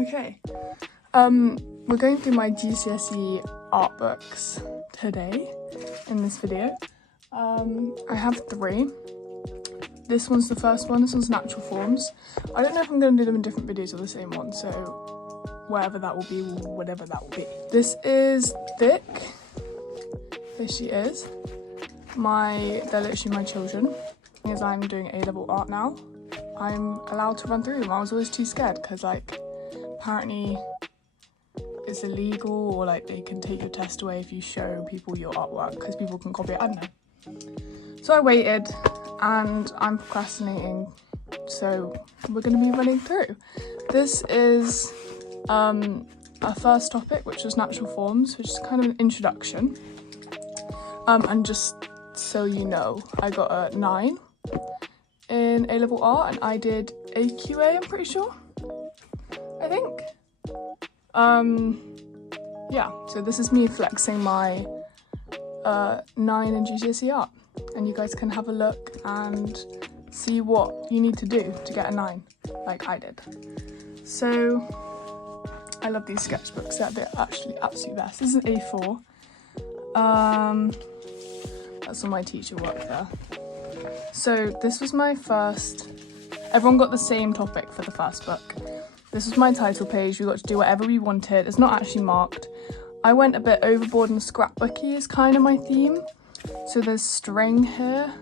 Okay, we're going through my GCSE art books today in this video. I have 3. This one's the first one, this one's natural forms. I don't know if I'm going to do them in different videos or the same one, so whatever that will be, whatever that will be. This is thick. There she is. They're literally my children. As I'm doing A-level art now, I'm allowed to run through them. I was always too scared because apparently it's illegal, or they can take your test away if you show people your artwork because people can copy it. I don't know. So I waited and I'm procrastinating, so we're going to be running through. This is our first topic, which was natural forms, which is kind of an introduction. And just so you know, I got a 9 in A-level art and I did AQA, I'm pretty sure, I think. Yeah, so this is me flexing my 9 in GCSE art, and you guys can have a look and see what you need to do to get a 9, like I did. So I love these sketchbooks, they're actually absolutely best. This is an A4. That's all my teacher work there. So this was my first, everyone got the same topic for the first book. This was my title page. We got to do whatever we wanted. It's not actually marked. I went a bit overboard and scrapbooky is kind of my theme. So there's string here.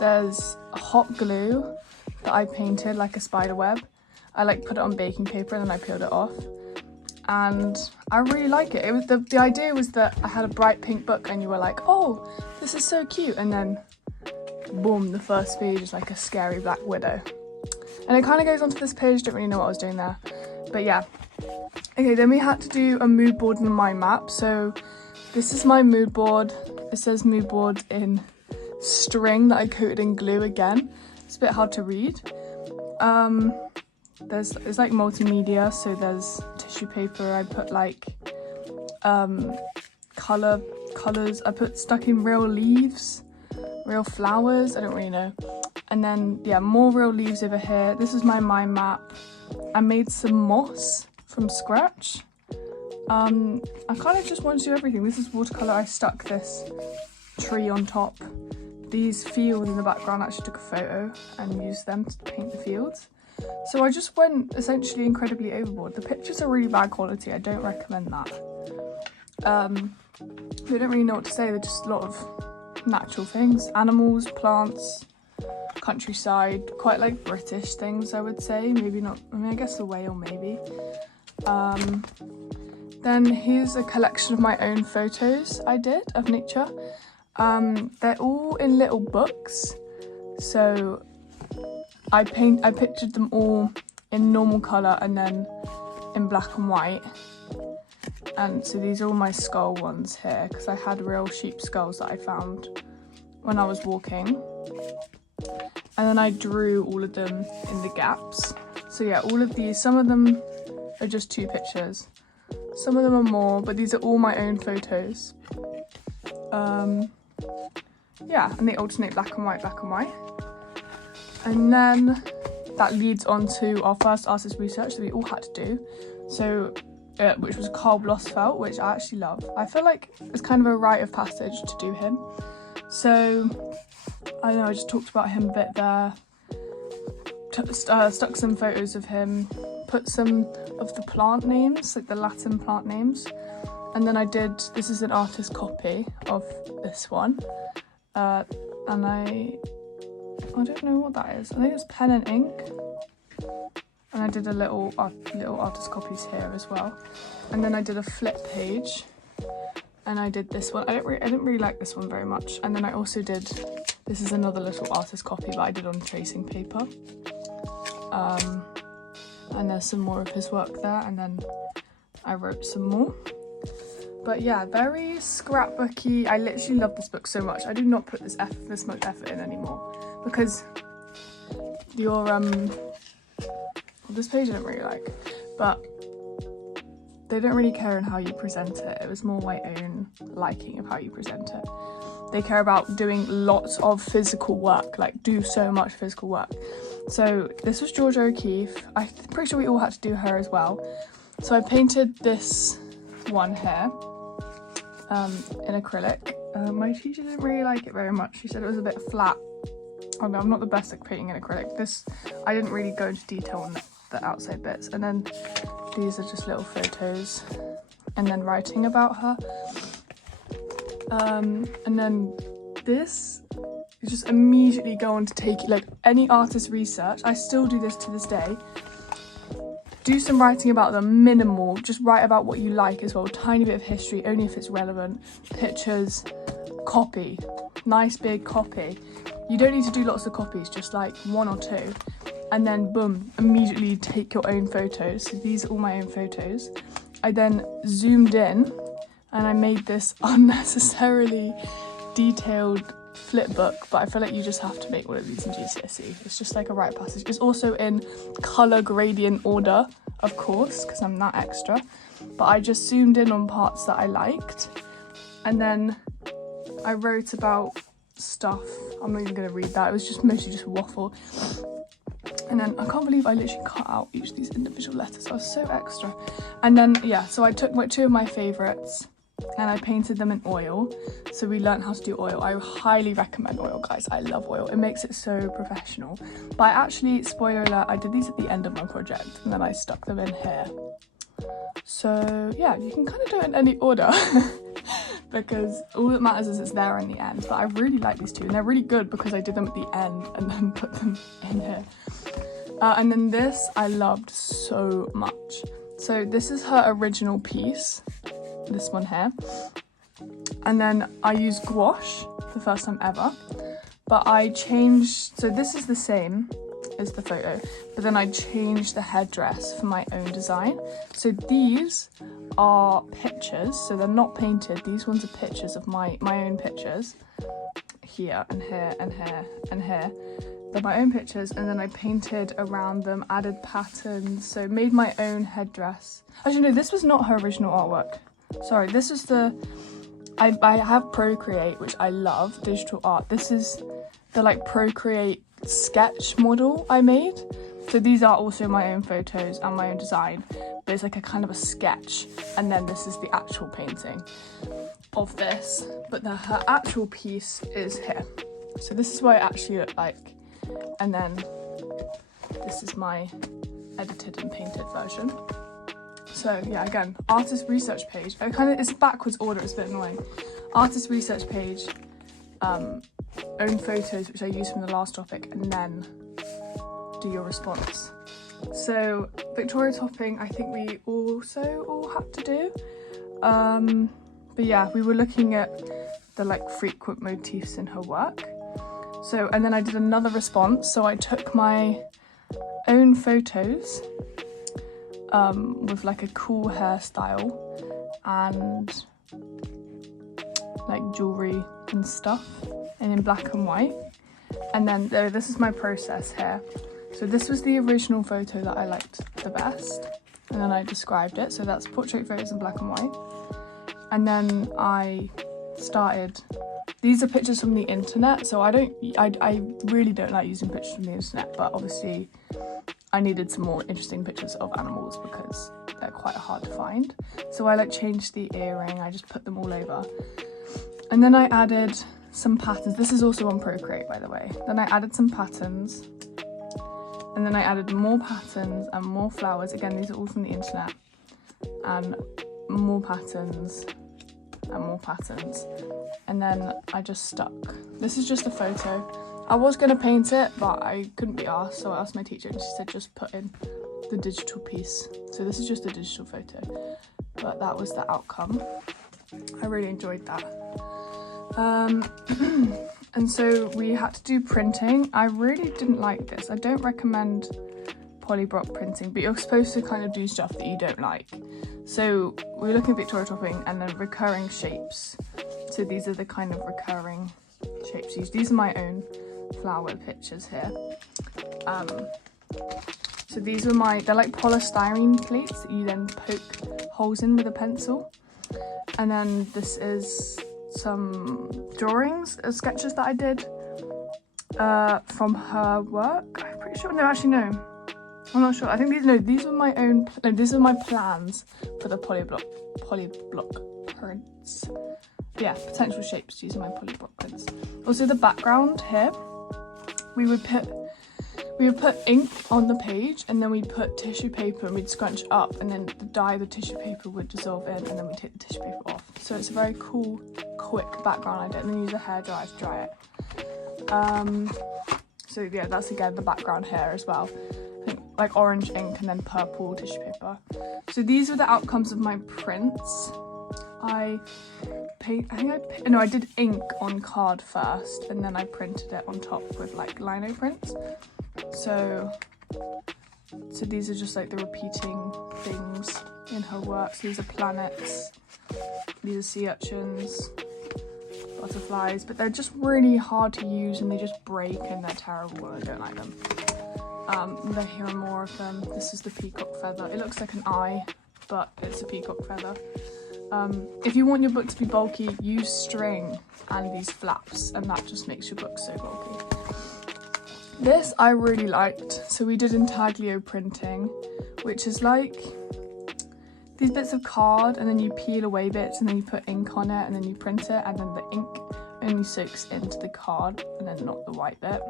There's a hot glue that I painted like a spider web. I put it on baking paper and then I peeled it off. And I really like it. It was the idea was that I had a bright pink book and you were like, oh, this is so cute. And then boom, the first page is like a scary black widow. And it kind of goes onto this page, don't really know what I was doing there. But yeah. Okay, then we had to do a mood board and a mind map. So this is my mood board. It says mood board in string that I coated in glue again. It's a bit hard to read. It's like multimedia, so there's tissue paper. I put colours. I stuck in real leaves, real flowers, I don't really know. And then yeah, more real leaves over here. This is my mind map. I made some moss from scratch. I kind of just wanted to do everything. This is watercolour. I stuck this tree on top. These fields in the background, I actually took a photo and used them to paint the fields. So I just went essentially incredibly overboard. The pictures are really bad quality. I don't recommend that. They don't really know what to say. They're just a lot of natural things. Animals, plants, countryside, quite like British things, I would say. Maybe not, I guess a whale maybe. Then here's a collection of my own photos I did of nature. They're all in little books. So I pictured them all in normal colour and then in black and white. And so these are all my skull ones here, because I had real sheep skulls that I found when I was walking. And then I drew all of them in the gaps. So yeah, all of these, some of them are just 2 pictures. Some of them are more, but these are all my own photos. Yeah, and they alternate black and white, black and white. And then that leads on to our first artist research that we all had to do. So, which was Carl Blossfeld, which I actually love. I feel like it's kind of a rite of passage to do him. So, I know I just talked about him a bit there. Stuck some photos of him, put some of the plant names, like the Latin plant names. And then this is an artist copy of this one. And I don't know what that is. I think it's pen and ink. And I did a little artist copies here as well. And then I did a flip page. And I did this one. I didn't really like this one very much. And then I also did, this is another little artist copy, but I did on tracing paper. And there's some more of his work there. And then I wrote some more. But yeah, very scrapbooky. I literally love this book so much. I do not put this much effort in anymore, because this page I don't really like, but they don't really care in how you present it. It was more my own liking of how you present it. They care about doing lots of physical work, do so much physical work. So this was Georgia O'Keeffe. I'm pretty sure we all had to do her as well. So I painted this one here in acrylic. My teacher didn't really like it very much. She said it was a bit flat. Oh no, I'm not the best at painting in acrylic. I didn't really go into detail on the outside bits. And then these are just little photos and then writing about her. And then this, you just immediately go on to take like any artist research. I still do this to this day. Do some writing about them, minimal, just write about what you like as well. Tiny bit of history, only if it's relevant. Pictures, copy, nice big copy. You don't need to do lots of copies, just like 1 or 2. And then boom, immediately take your own photos. So these are all my own photos. I then zoomed in and I made this unnecessarily detailed flip book, but I feel like you just have to make one of these in GCSE. It's just like a rite of passage. It's also in colour gradient order, of course, because I'm that extra. But I just zoomed in on parts that I liked. And then I wrote about stuff. I'm not even going to read that. It was just mostly just waffle. And then I can't believe I literally cut out each of these individual letters. I was so extra. And then, yeah, so I took 2 of my favourites and I painted them in oil. So we learned how to do oil. I highly recommend oil, guys. I love oil. It makes it so professional. But I actually, spoiler alert, I did these at the end of my project and then I stuck them in here. So yeah, you can kind of do it in any order because all that matters is it's there in the end. But I really like these 2 and they're really good because I did them at the end and then put them in here. And then this I loved so much. So this is her original piece. This one here, and then I used gouache for the first time ever, but I changed, so this is the same as the photo, but then I changed the headdress for my own design. So these are pictures, so they're not painted. These ones are pictures of my own pictures, here and here and here and here. They're my own pictures, and then I painted around them, added patterns, so made my own headdress. Actually no, this was not her original artwork. Sorry, this is I have Procreate, which I love, digital art. This is the like Procreate sketch model I made. So these are also my own photos and my own design, but it's like a kind of a sketch. And then this is the actual painting of this, but her actual piece is here. So this is what it actually looked like. And then this is my edited and painted version. So yeah, again, artist research page. It's backwards order, it's a bit annoying. Artist research page, own photos, which I used from the last topic, and then do your response. So Victoria topping, I think we also all had to do. But yeah, we were looking at the like frequent motifs in her work. So, and then I did another response. So I took my own photos with like a cool hairstyle and like jewelry and stuff, and in black and white. And then this is my process here. So this was the original photo that I liked the best, and then I described it. So that's portrait photos in black and white. And then I started, these are pictures from the internet, so I really don't like using pictures from the internet, but obviously I needed some more interesting pictures of animals because they're quite hard to find. So I like changed the earring, I just put them all over. And then I added some patterns. This is also on Procreate, by the way. Then I added some patterns, and then I added more patterns and more flowers. Again, these are all from the internet, and more patterns and more patterns. And then I just stuck. This is just a photo. I was going to paint it, but I couldn't be asked, so I asked my teacher and she said just put in the digital piece. So this is just a digital photo, but that was the outcome. I really enjoyed that. And so we had to do printing. I really didn't like this. I don't recommend polyblock printing, but you're supposed to kind of do stuff that you don't like. So we were looking at Victoria topping and then recurring shapes. So these are the kind of recurring shapes used. These are my own flower pictures here. So these were they're like polystyrene plates that you then poke holes in with a pencil. And then this is some drawings, sketches that I did. from her work. I'm pretty sure. No, actually no. I'm not sure. I think these were my own. No, these are my plans for the polyblock prints. Yeah, potential shapes using my polyblock prints. Also, the background here, we would put ink on the page, and then we'd put tissue paper and we'd scrunch up, and then the dye of the tissue paper would dissolve in, and then we'd take the tissue paper off. So it's a very cool, quick background idea, and then use a hairdryer to dry it. So yeah, that's again the background here as well. I think like orange ink and then purple tissue paper. So these are the outcomes of my prints. I did ink on card first, and then I printed it on top with like lino prints. So these are just like the repeating things in her work. So these are planets, these are sea urchins, butterflies, but they're just really hard to use and they just break and they're terrible and I don't like them. Here are more of them. This is the peacock feather. It looks like an eye, but it's a peacock feather. If you want your book to be bulky, use string and these flaps, and that just makes your book so bulky. This I really liked. So we did intaglio printing, which is like these bits of card, and then you peel away bits, and then you put ink on it, and then you print it, and then the ink only soaks into the card, and then not the white bit.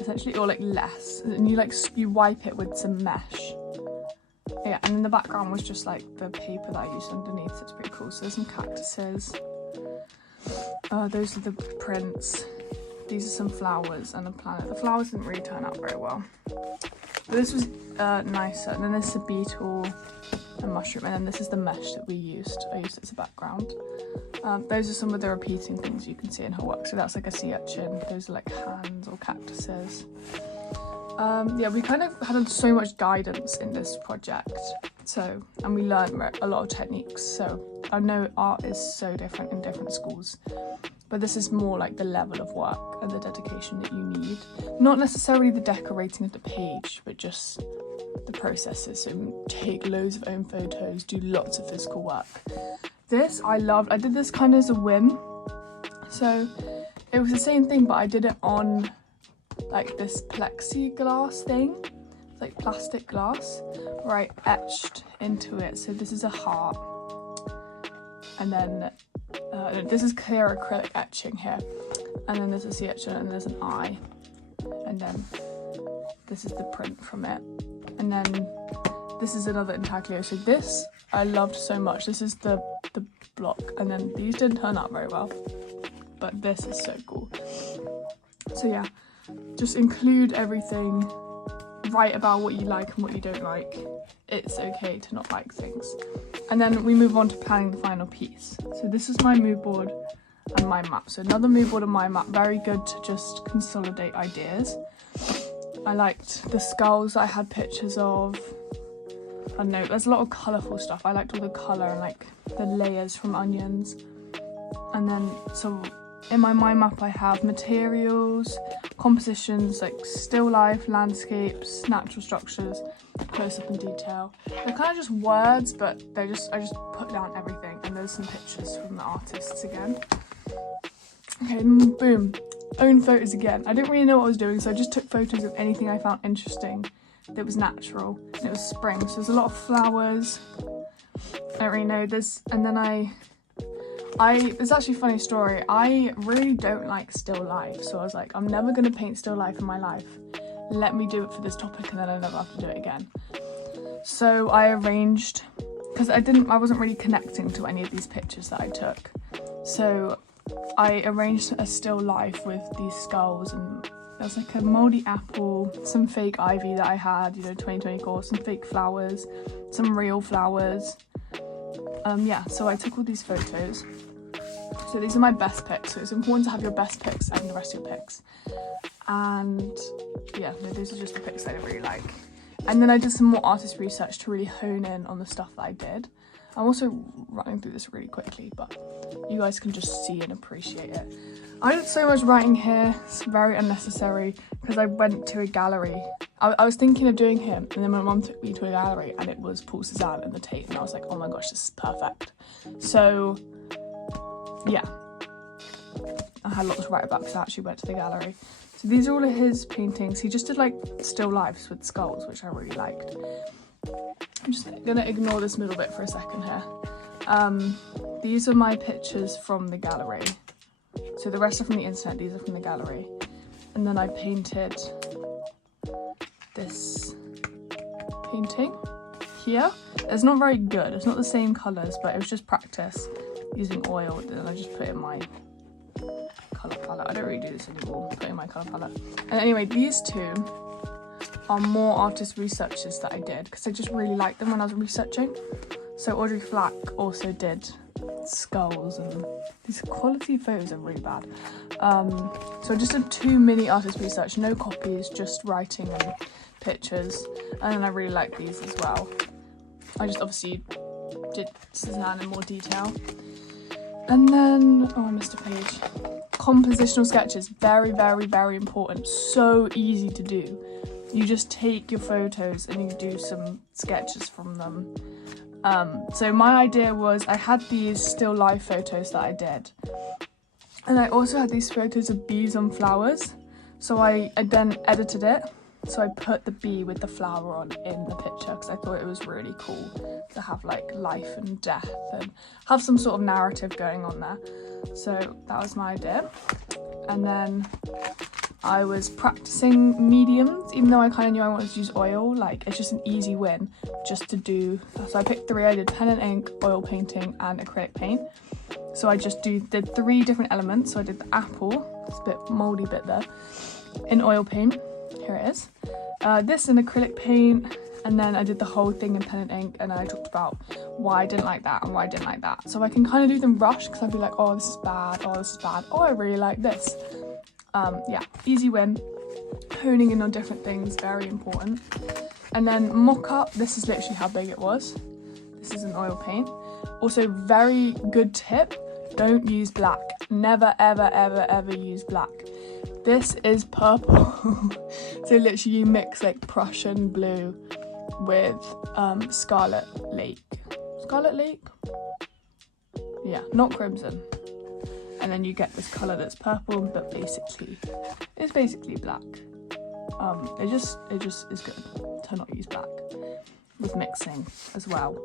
Essentially, or like less, and you wipe it with some mesh. Yeah, and then the background was just like the paper that I used underneath, so it's pretty cool. So there's some cactuses. Those are the prints. These are some flowers and a planet. The flowers didn't really turn out very well. But this was nicer. And then there's a beetle, a mushroom, and then this is the mesh that we used. I used it as a background. Those are some of the repeating things you can see in her work. So that's like a sea urchin. Those are like hands or cactuses. Yeah, we kind of had so much guidance in this project. And we learned a lot of techniques. So I know art is so different in different schools. But this is more like the level of work and the dedication that you need. Not necessarily the decorating of the page, but just the processes. So take loads of own photos, do lots of physical work. This I loved. I did this kind of as a whim. So it was the same thing, but I did it on like this plexiglass thing, like plastic glass, where I etched into it. So this is a heart. And then this is clear acrylic etching here, and then there's a sea urchin and there's an eye, and then this is the print from it, and then this is another intaglio. So this I loved so much. This is the block, and then these didn't turn out very well, but this is so cool. So yeah, just include everything, write about what you like and what you don't like. It's okay to not like things. And then we move on to planning the final piece. So this is my mood board and my map. So another mood board and my map, very good to just consolidate ideas. I liked the skulls I had pictures of. I don't know, there's a lot of colourful stuff. I liked all the colour and like the layers from onions. And then, so in my mind map I have materials, compositions like still life, landscapes, natural structures, close up and detail. They're kind of just words, but I just put down everything, and there's some pictures from the artists again. Okay, boom. Own photos again. I didn't really know what I was doing, so I just took photos of anything I found interesting that was natural. And it was spring, so there's a lot of flowers. I don't really know this, and then it's actually a funny story. I really don't like still life, so I was like, I'm never gonna paint still life in my life. Let me do it for this topic, and then I never have to do it again. So I arranged, because I wasn't really connecting to any of these pictures that I took. So I arranged a still life with these skulls, and there was like a mouldy apple, some fake ivy that I had, 2020 course, some fake flowers, some real flowers. Yeah, so I took all these photos. So these are my best picks. So it's important to have your best picks and the rest of your picks. And yeah, no, these are just the picks that I really like. And then I did some more artist research to really hone in on the stuff that I did. I'm also running through this really quickly, but you guys can just see and appreciate it. I did so much writing here, it's very unnecessary, because I went to a gallery. I was thinking of doing him, and then my mum took me to a gallery, and it was Paul Cézanne and the Tate, and I was like, oh my gosh, this is perfect. So yeah, I had lots to write about because I actually went to the gallery. So these are all of his paintings. He just did like still lifes with skulls, which I really liked. I'm just gonna ignore this middle bit for a second here. These are my pictures from the gallery. So the rest are from the internet, these are from the gallery. And then I painted this painting here. It's not very good, it's not the same colours, but it was just practice using oil. Then I just put in my colour palette. I don't really do this anymore, put in my colour palette. And anyway, these two are more artist researches that I did because I just really liked them when I was researching. So Audrey Flack also did skulls, and these quality photos are really bad. So I just did 2 mini artist research, no copies, just writing and pictures. And then I really like these as well. I just obviously did Cézanne in more detail. And then, oh, I missed a page. Compositional sketches, very, very, very important. So easy to do. You just take your photos and you do some sketches from them. So my idea was I had these still life photos that I did. And I also had these photos of bees on flowers. So I then edited it. So I put the bee with the flower on in the picture because I thought it was really cool to have like life and death and have some sort of narrative going on there. So that was my idea. And then I was practicing mediums, even though I kind of knew I wanted to use oil. Like, it's just an easy win just to do. So I picked 3. I did pen and ink, oil painting and acrylic paint. So I just did 3 different elements. So I did the apple, this bit mouldy bit there, in oil paint. Here it is. This in acrylic paint, and then I did the whole thing in pen and ink, and I talked about why I didn't like that and why I didn't like that. So I can kind of do them rushed because I'd be like, oh, this is bad, oh, this is bad, oh, I really like this. Yeah, easy win. Honing in on different things, very important. And then mock-up, this is literally how big it was. This is an oil paint. Also, very good tip, don't use black. Never, ever, ever, ever use black. This is purple. So literally you mix like Prussian blue with Scarlet Lake. Scarlet Lake? Yeah, not crimson. And then you get this colour that's purple, but basically, it's basically black. It just is good to not use black with mixing as well.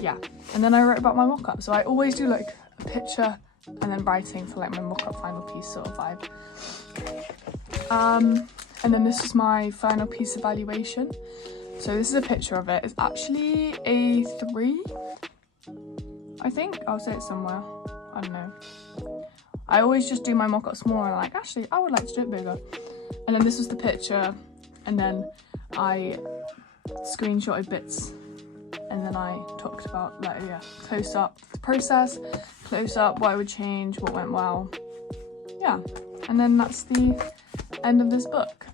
Yeah, and then I wrote about my mock-up. So I always do like a picture and then writing for like my mock-up final piece sort of vibe. And then this is my final piece evaluation. So this is a picture of it. It's actually a 3, I think. I'll say it somewhere. I don't know. I always just do my mock-up smaller and like, actually, I would like to do it bigger. And then this was the picture, and then I screenshotted bits, and then I talked about like, yeah, close up the process, close up what I would change, what went well. Yeah, and then that's the end of this book.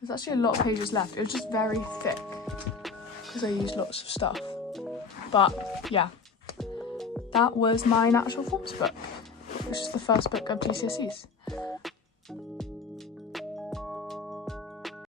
There's actually a lot of pages left. It was just very thick because I used lots of stuff. But yeah, that was my natural forms book, which is the first book of GCSEs.